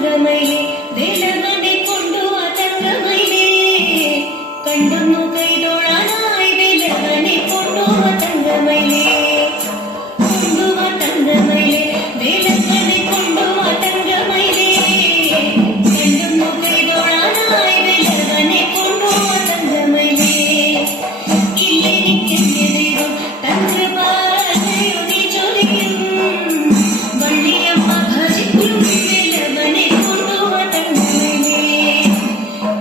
തങ്കമയിലേ വേലവനെ കൊണ്ടുവാ തങ്കമയിലേ കണ്ടൊന്നു കൈതൊഴാനായി വേലവനെ കൊണ്ടുവാ തങ്കമയിലേ കൊണ്ടുവാ തങ്കമയിലേ വേലവനെ കൊണ്ടുവാ തങ്കമയിലേ കണ്ടൊന്നു കൈതൊഴാനായി വേലവനെ കൊണ്ടുവാ തങ്കമയിലേ ഇല്ലെനിക്കെന്റെ ദൈവം തങ്കപാലയുതി ചൊരിയും വള്ളിയമ്മ ഭജിക്കും വേലവനെ കൊണ്ടുവാ തങ്കമയിലേ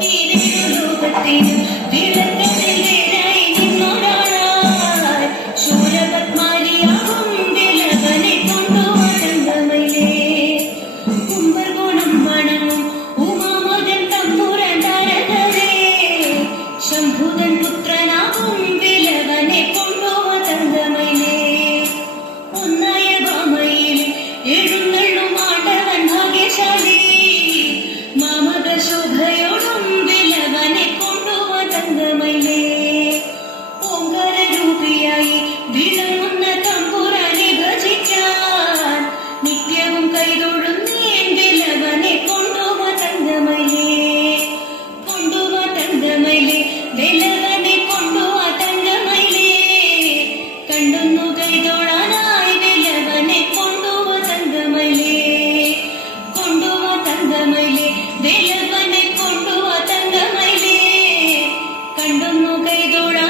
ഈരേഴു ലോകത്തിനും വിളക്കതിലേരായി നിന്നൊരാളായി ശൂരപത്മാരിയാകും വേലവനെ കൊണ്ടുവാ തങ്കമയിലേ കുംഭകോണം വണങ്ങും ഉമാമോദൻ തമ്പുരാൻ താരകരേ ശംഭുതൻ പുത്രനാകും വേലവനെ കൊണ്ടുവാ തങ്കമയിലേ ഒന്നായ ഭാമയിൽ എഴുന്നള്ളും ആണ്ടവൻ ഭാഗ്യശാലി മാമക ശോഭയോടും വേലവനെ കൊണ്ടുവാ തങ്കമയിലേ ഓങ്കാരരൂപിയായി വിളങ്ങുന്ന തമ്പുരാനെ ഭജിക്കാൻ നിത്യവും കൈതൊഴുന്നേൻ വേലവനെ കൊണ്ടുവാ തങ്കമയിലേ കൊണ്ടുവാ തങ്കമയിലേ വേലവനെ കൊണ്ടുവാ തങ്കമയിലേ കണ്ടൊന്നു കൈതൊഴാനായി വേലവനെ കൊണ്ടുവാ തങ്കമയിലേ കൊണ്ടുവാ തങ്കമയിലേ വേലവനെ കൊണ്ടുവാ തങ്കമയിലേ കണ്ടൊന്നു കൈതൊഴാൻ